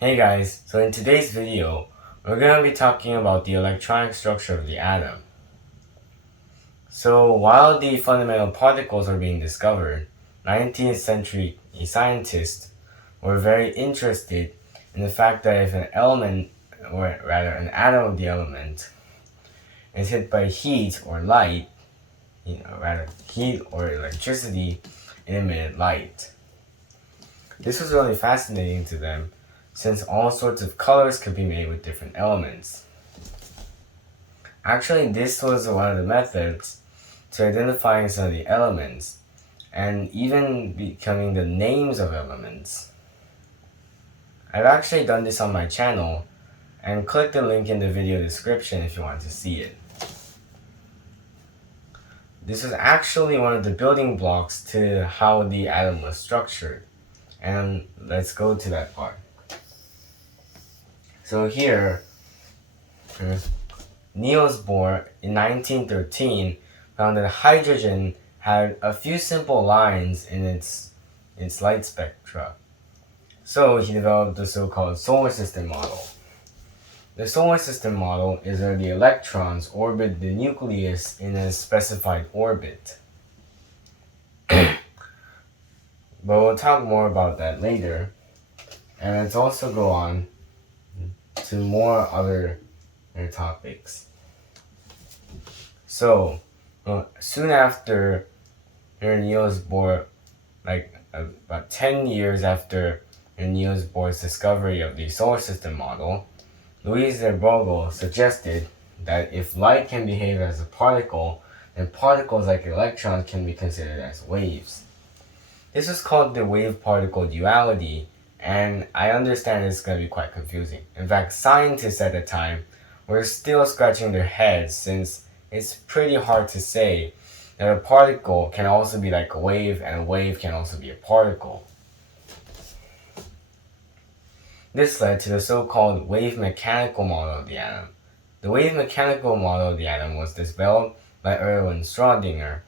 Hey guys, so in today's video, we're going to be talking about the electronic structure of the atom. So while the fundamental particles were being discovered, 19th century scientists were very interested in the fact that if an element, or rather an atom of the element, is hit by heat or light, rather heat or electricity, it emitted light. This was really fascinating to them, since all sorts of colors could be made with different elements. Actually, this was one of the methods to identifying some of the elements, and even becoming the names of elements. I've actually done this on my channel, and click the link in the video description if you want to see it. This was actually one of the building blocks to how the atom was structured, and let's go to that part. So here, Niels Bohr in 1913 found that hydrogen had a few simple lines in its light spectra. So he developed the so-called solar system model. The solar system model is where the electrons orbit the nucleus in a specified orbit. But we'll talk more about that later. And let's also go on to more other topics. So, soon after Niels Bohr, about 10 years after Niels Bohr's discovery of the solar system model, Louis de Broglie suggested that if light can behave as a particle, then particles like electrons can be considered as waves. This was called the wave-particle duality, and I understand it's going to be quite confusing. In fact, scientists at the time were still scratching their heads, since it's pretty hard to say that a particle can also be like a wave, and a wave can also be a particle. This led to the so-called wave-mechanical model of the atom. The wave-mechanical model of the atom was developed by Erwin Schrödinger,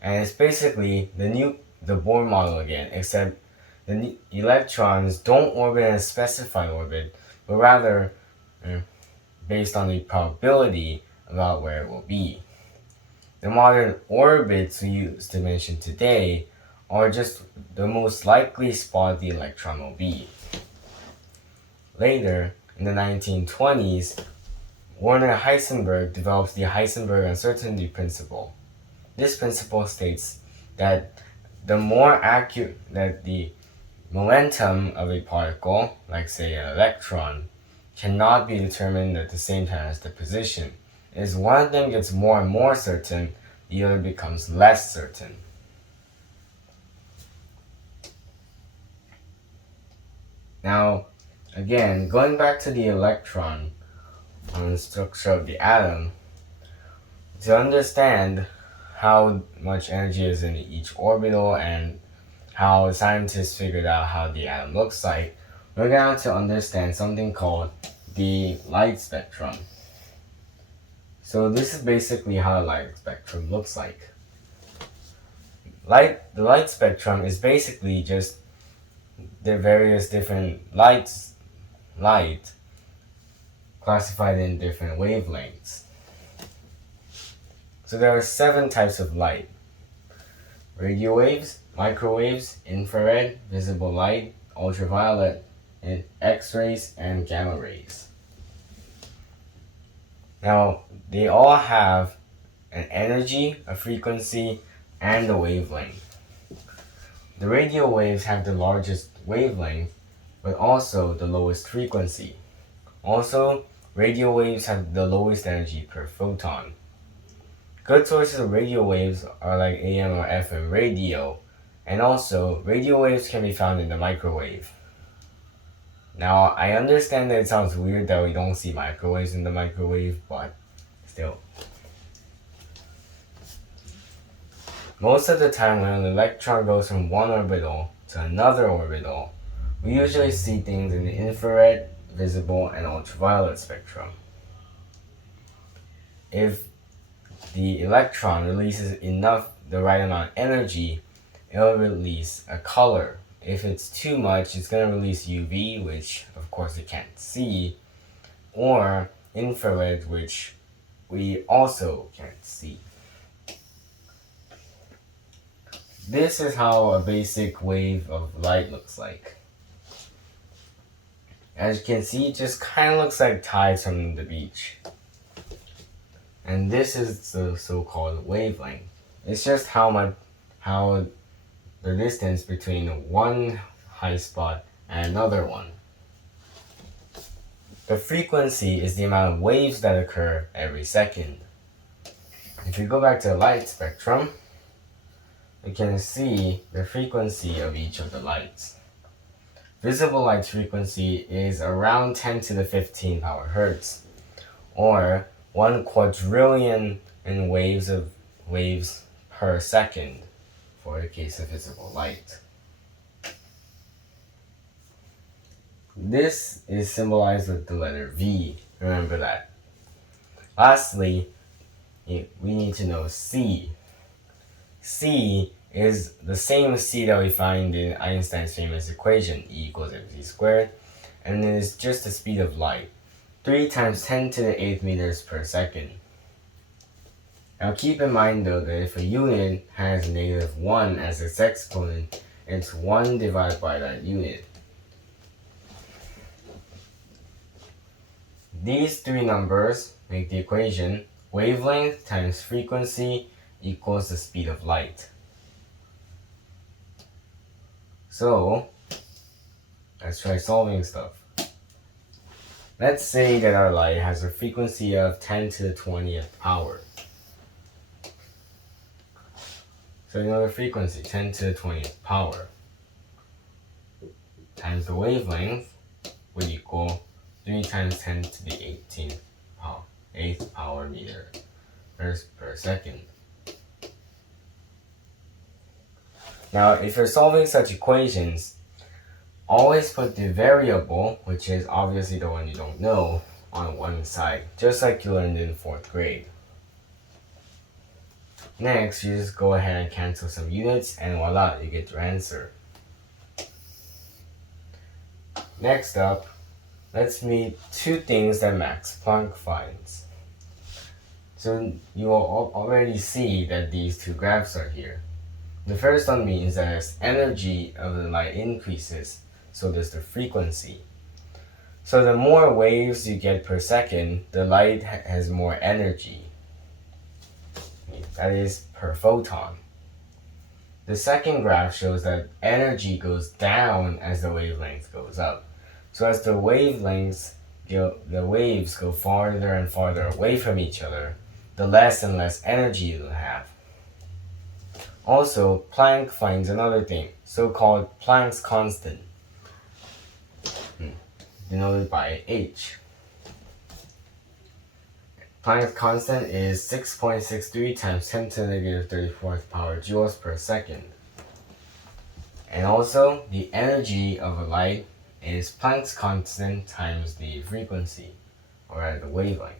and it's basically the Bohr model again, except the electrons don't orbit in a specified orbit, but rather based on the probability about where it will be. The modern orbits we use to mention today are just the most likely spot the electron will be. Later, in the 1920s, Werner Heisenberg develops the Heisenberg uncertainty principle. This principle states that the momentum of a particle, like say an electron, cannot be determined at the same time as the position. As one of them gets more and more certain, the other becomes less certain. Now, again, going back to the electron structure of the atom, to understand how much energy is in each orbital and how scientists figured out how the atom looks like, we're going to have to understand something called the light spectrum. So this is basically how a light spectrum looks like. The light spectrum is basically just the various different light classified in different wavelengths. So there are 7 types of light: radio waves, microwaves, infrared, visible light, ultraviolet, and X-rays, and gamma rays. Now, they all have an energy, a frequency, and a wavelength. The radio waves have the largest wavelength, but also the lowest frequency. Also, radio waves have the lowest energy per photon. Good sources of radio waves are like AM or FM radio, and also radio waves can be found in the microwave. Now, I understand that it sounds weird that we don't see microwaves in the microwave, but still. Most of the time when an electron goes from one orbital to another orbital, we usually see things in the infrared, visible, and ultraviolet spectrum. If the electron releases the right amount of energy, it will release a color if it's too much, it's going to release UV, which of course it can't see, or infrared, which we also can't see. This is how a basic wave of light looks like. As you can see, it just kind of looks like tides from the beach. And this is the so-called wavelength. It's just how the distance between one high spot and another one. The frequency is the amount of waves that occur every second. If you go back to the light spectrum, you can see the frequency of each of the lights. Visible light's frequency is around 10 to the 15 power hertz, or 1 quadrillion in waves per second for the case of visible light. This is symbolized with the letter V, remember that. Lastly, we need to know C. C is the same C that we find in Einstein's famous equation, E equals mc squared, and it is just the speed of light, 3 times 10 to the 8th meters per second. Now keep in mind though that if a unit has -1 as its exponent, it's 1 divided by that unit. These three numbers make the equation wavelength times frequency equals the speed of light. So, let's try solving stuff. Let's say that our light has a frequency of 10 to the 20th power. So you know the frequency, 10 to the 20th power, times the wavelength would equal 3 times 10 to the 8th power meter per second. Now, if you're solving such equations, always put the variable, which is obviously the one you don't know, on one side, just like you learned in 4th grade. Next, you just go ahead and cancel some units, and voila, you get your answer. Next up, let's meet two things that Max Planck finds. So you will already see that these two graphs are here. The first one means that as energy of the light increases, so does the frequency. So the more waves you get per second, the light has more energy. That is per photon. The second graph shows that energy goes down as the wavelength goes up. So as the waves go farther and farther away from each other, the less and less energy you'll have. Also, Planck finds another thing, so-called Planck's constant, denoted by H. Planck's constant is 6.63 times 10 to the negative 34th power joules per second. And also, the energy of a light is Planck's constant times the frequency, or the wavelength,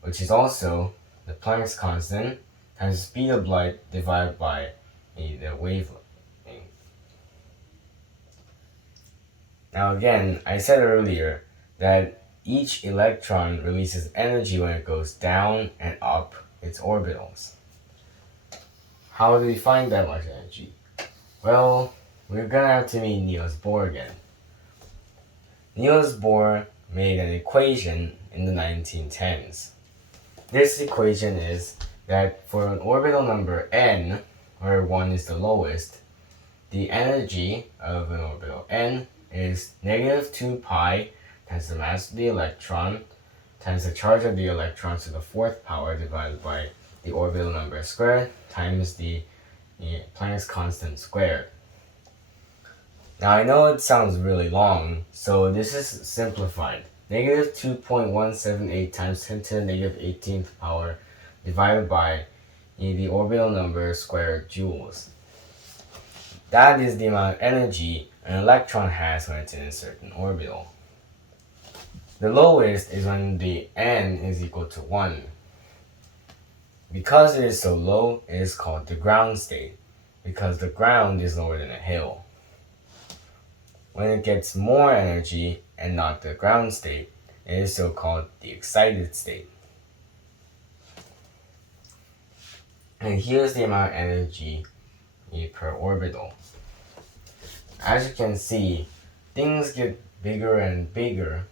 which is also the Planck's constant times the speed of light divided by the wavelength. Now again, I said earlier that each electron releases energy when it goes down and up its orbitals. How do we find that much energy? Well, we're gonna have to meet Niels Bohr again. Niels Bohr made an equation in the 1910s. This equation is that for an orbital number n, where 1 is the lowest, the energy of an orbital n is -2 pi times the mass of the electron times the charge of the electron to the 4th power divided by the orbital number squared times the Planck's constant squared. Now I know it sounds really long, so this is simplified. -2.178 times 10 to the negative 18th power divided by the orbital number squared joules. That is the amount of energy an electron has when it's in a certain orbital. The lowest is when the n is equal to 1. Because it is so low, it is called the ground state, because the ground is lower than a hill. When it gets more energy and not the ground state, it is so-called the excited state. And here's the amount of energy per orbital. As you can see, things get bigger and bigger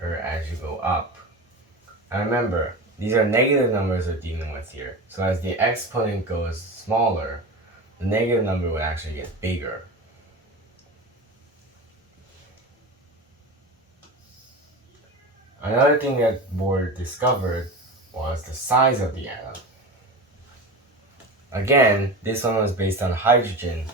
as you go up. Now remember, these are negative numbers we're dealing with here. So as the exponent goes smaller, the negative number would actually get bigger. Another thing that Bohr discovered was the size of the atom. Again, this one was based on hydrogen,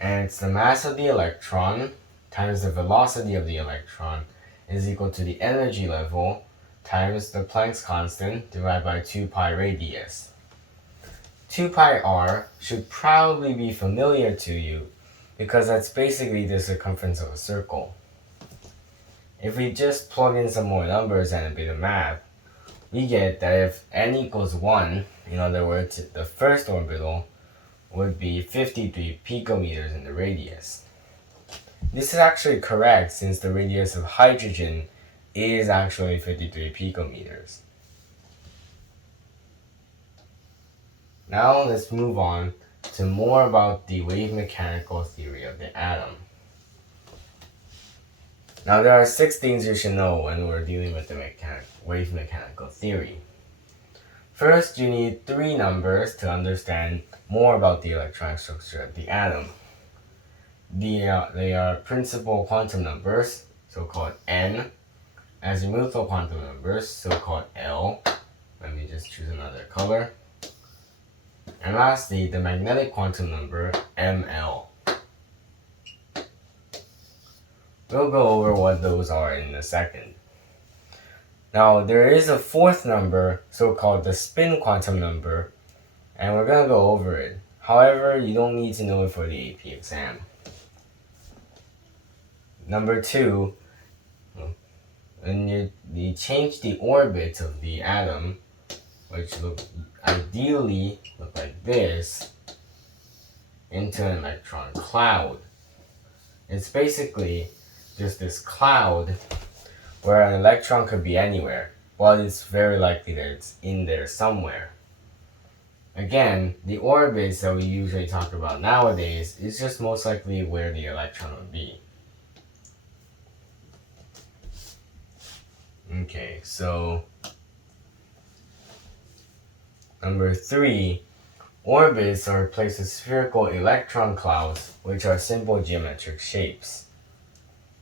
and it's the mass of the electron times the velocity of the electron is equal to the energy level times the Planck's constant divided by 2 pi radius. 2 pi r should probably be familiar to you because that's basically the circumference of a circle. If we just plug in some more numbers and a bit of math, we get that if n equals 1, in other words, the first orbital would be 53 picometers in the radius. This is actually correct since the radius of hydrogen is actually 53 picometers. Now let's move on to more about the wave mechanical theory of the atom. Now there are 6 things you should know when we're dealing with the wave mechanical theory. First, you need 3 numbers to understand more about the electronic structure of the atom. They are principal quantum numbers, so-called N, azimuthal quantum numbers, so-called L. Let me just choose another color. And lastly, the magnetic quantum number, ML. We'll go over what those are in a second. Now, there is a 4th number, so-called the spin quantum number, and we're going to go over it. However, you don't need to know it for the AP exam. Number 2, when you change the orbit of the atom, which ideally look like this, into an electron cloud. It's basically just this cloud where an electron could be anywhere, but it's very likely that it's in there somewhere. Again, the orbits that we usually talk about nowadays is just most likely where the electron would be. Okay, so number 3, orbits are placed with spherical electron clouds, which are simple geometric shapes.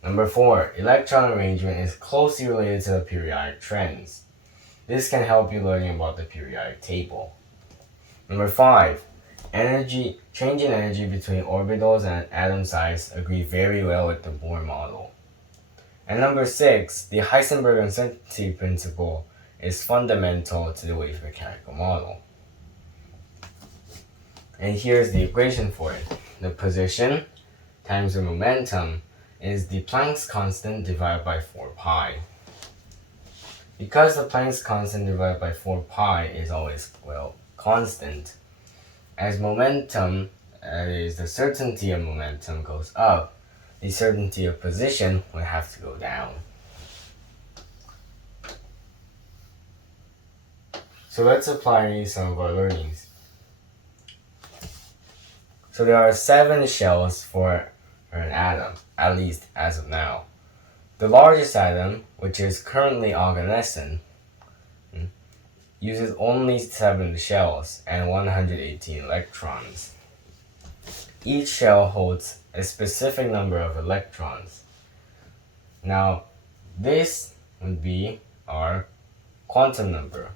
Number 4, electron arrangement is closely related to the periodic trends. This can help you learning about the periodic table. Number 5, change in energy between orbitals and atom size agree very well with the Bohr model. And number 6, the Heisenberg uncertainty principle is fundamental to the wave mechanical model. And here's the equation for it. The position times the momentum is the Planck's constant divided by 4 pi. Because the Planck's constant divided by 4 pi is always, constant, as momentum, that is the certainty of momentum, goes up, the certainty of position would have to go down. So let's apply some of our learnings. So there are 7 shells for an atom, at least as of now. The largest atom, which is currently oganescent, uses only 7 shells and 118 electrons. Each shell holds a specific number of electrons. Now, this would be our quantum number,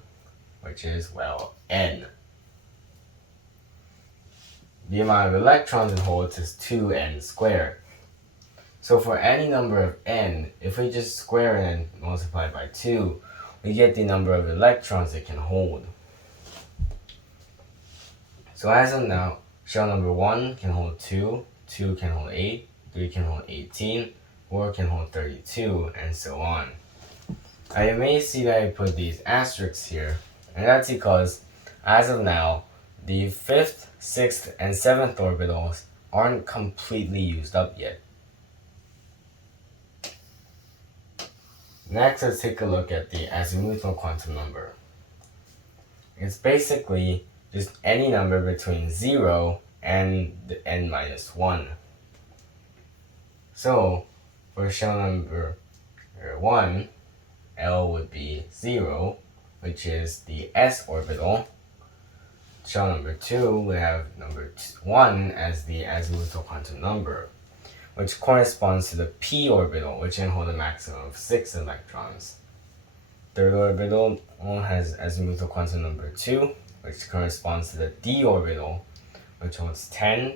which is, n. The amount of electrons it holds is 2n squared. So for any number of n, if we just square it and multiply by 2, we get the number of electrons it can hold. So as of now, shell number 1 can hold 2, 2 can hold 8, 3 can hold 18, 4 can hold 32, and so on. Now you may see that I put these asterisks here, and that's because, as of now, the 5th, 6th, and 7th orbitals aren't completely used up yet. Next, let's take a look at the azimuthal quantum number. It's basically just any number between 0 and the n minus 1. So, for shell number 1, L would be 0, which is the s orbital. Shell number 2, we have number 1 as the azimuthal quantum number, which corresponds to the p orbital, which can hold a maximum of 6 electrons. Third orbital has azimuthal quantum number 2, which corresponds to the d orbital, which holds 10.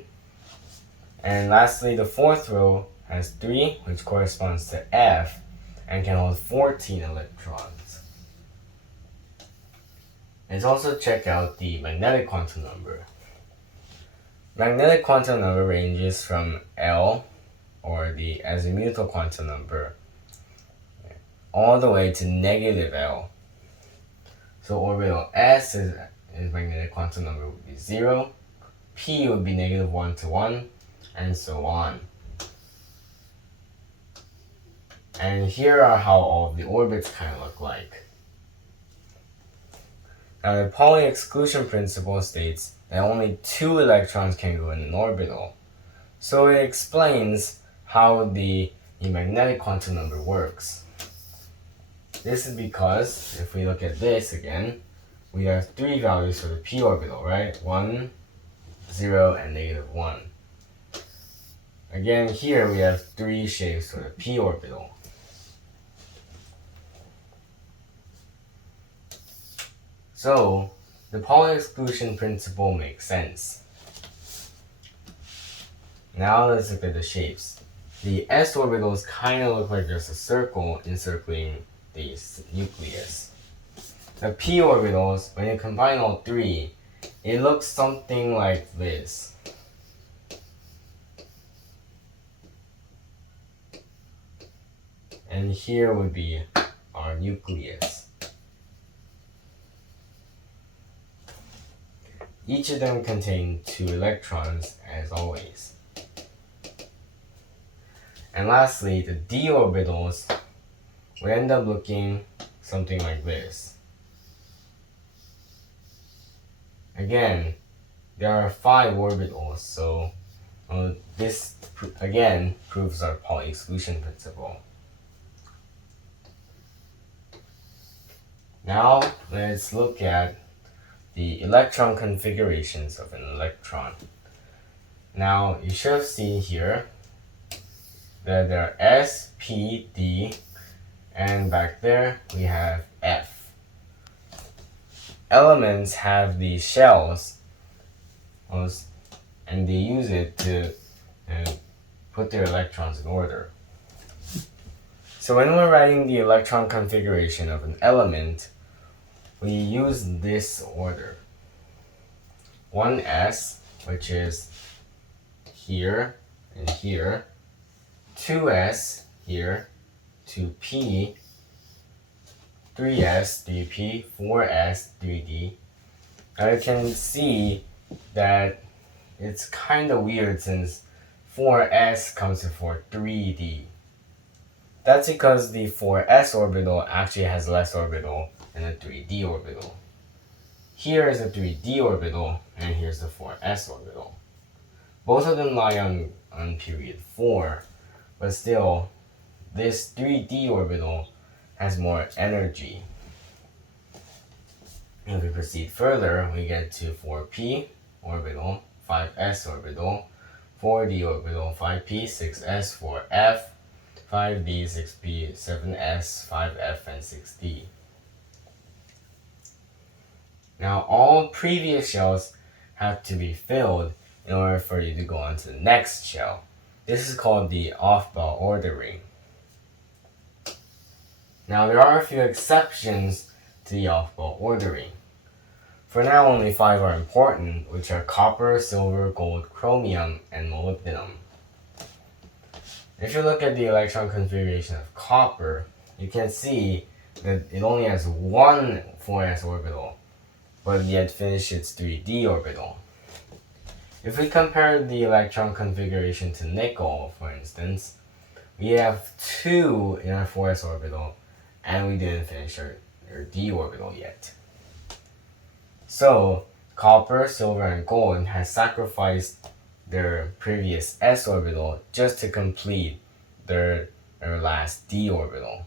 And lastly, the fourth row has 3, which corresponds to f, and can hold 14 electrons. Let's also check out the magnetic quantum number. Magnetic quantum number ranges from L, or the azimuthal quantum number, all the way to negative L. So orbital S is magnetic quantum number would be 0, P would be negative 1 to 1, and so on. And here are how all of the orbits kind of look like. Now the Polyexclusion principle states that only 2 electrons can go in an orbital. So it explains how the magnetic quantum number works. This is because, if we look at this again, we have 3 values for the p orbital, right? 1, 0, and negative 1. Again, here we have 3 shapes for the p orbital. So, the Polyexclusion principle makes sense. Now let's look at the shapes. The s orbitals kind of look like there's a circle encircling the nucleus. The p orbitals, when you combine all 3, it looks something like this. And here would be our nucleus. Each of them contain 2 electrons, as always. And lastly, the d orbitals would end up looking something like this. Again, there are 5 orbitals, so this again proves our Polyexclusion principle. Now let's look at the electron configurations of an electron. Now you should have seen here that there are S, P, D, and back there we have F. Elements have these shells, and they use it to put their electrons in order. So when we're writing the electron configuration of an element, we use this order. 1s, which is here and here, 2s here, 2p, 3s, 3p, 4s, 3d. Now you can see that it's kind of weird since 4s comes before 3d. That's because the 4s orbital actually has less orbital than a 3d orbital. Here is a 3d orbital, and here's the 4s orbital. Both of them lie on period 4, but still, this 3d orbital has more energy. If we proceed further, we get to 4p orbital, 5s orbital, 4d orbital, 5p, 6s, 4f, 5d, 6p, 7s, 5f, and 6d. Now all previous shells have to be filled in order for you to go on to the next shell. This is called the off-bell ordering. Now there are a few exceptions to the off-bell ordering. For now, only 5 are important, which are copper, silver, gold, chromium, and molybdenum. If you look at the electron configuration of copper, you can see that it only has 1 4s orbital, but yet finished its 3d orbital. If we compare the electron configuration to nickel, for instance, we have 2 in our 4s orbital and we didn't finish our d orbital yet. So copper, silver, and gold has sacrificed their previous s orbital just to complete their last d orbital.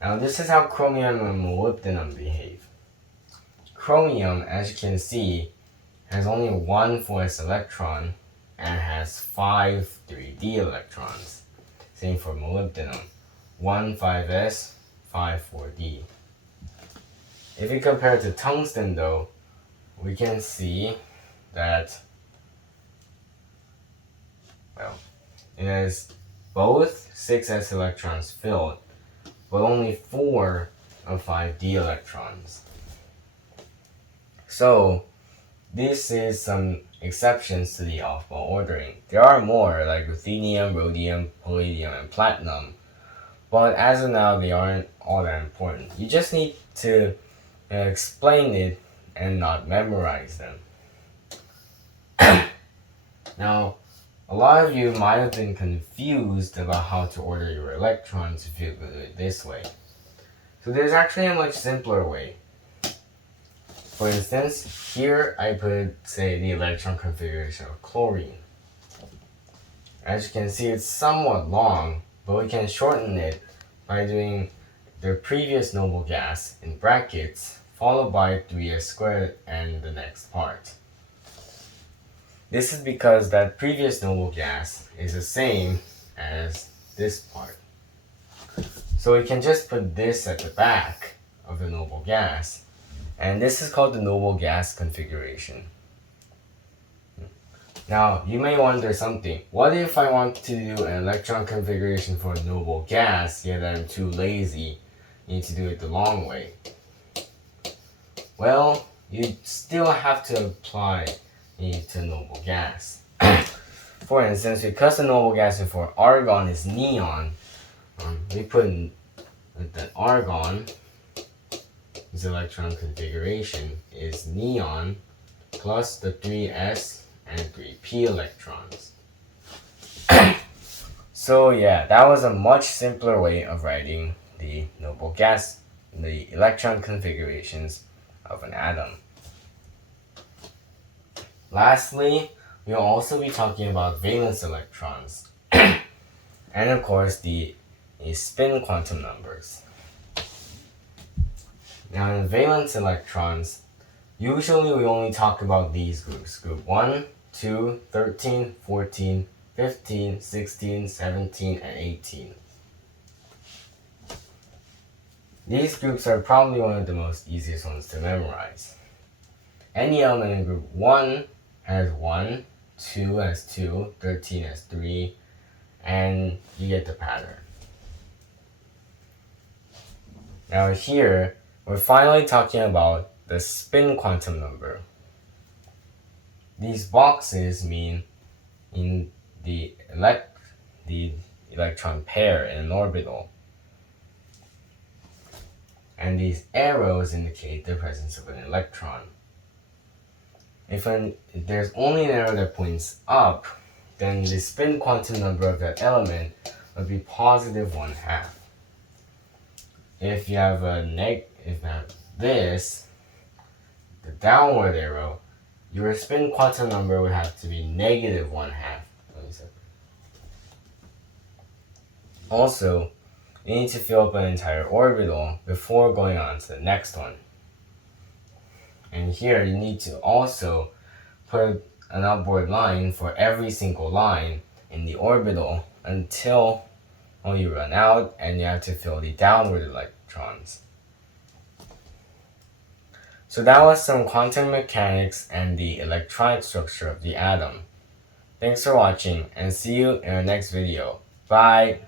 Now this is how chromium and molybdenum behave. Chromium, as you can see, has only one 4s electron and has 5 3d electrons. Same for molybdenum. 1 5s, 5 4d. If we compare it to tungsten though, we can see that, well, it has both 6s electrons filled, but only 4 of 5d electrons. So this is some exceptions to the off-ball ordering. There are more, like ruthenium, rhodium, palladium, and platinum, but as of now they aren't all that important. You just need to explain it and not memorize them. Now, a lot of you might have been confused about how to order your electrons if you do it this way. So there's actually a much simpler way. For instance, here I put, say, the electron configuration of chlorine. As you can see, it's somewhat long, but we can shorten it by doing the previous noble gas in brackets, followed by 3s squared and the next part. This is because that previous noble gas is the same as this part. So we can just put this at the back of the noble gas, and this is called the noble gas configuration. Now, you may wonder something. What if I want to do an electron configuration for a noble gas, yet I'm too lazy, need to do it the long way? Well, you still have to apply it to noble gas. For instance, because the noble gas for argon is neon, we put that argon, its electron configuration is neon plus the 3s and 3p electrons. So yeah, that was a much simpler way of writing the noble gas, the electron configurations of an atom. Lastly, we'll also be talking about valence electrons and of course the spin quantum numbers. Now in valence electrons, usually we only talk about these groups, group 1, 2, 13, 14, 15, 16, 17, and 18. These groups are probably one of the most easiest ones to memorize. Any element in group 1 has 1, 2 has 2, 13 has 3, and you get the pattern. Now here, we're finally talking about the spin quantum number. These boxes mean in the electron pair in an orbital. And these arrows indicate the presence of an electron. If there's only an arrow that points up, then the spin quantum number of that element would be positive 1/2. If you have this, the downward arrow, your spin quantum number would have to be negative 1/2. Also, you need to fill up an entire orbital before going on to the next one. And here you need to also put an upward line for every single line in the orbital until you run out and you have to fill the downward electrons. So that was some quantum mechanics and the electronic structure of the atom. Thanks for watching and see you in our next video. Bye!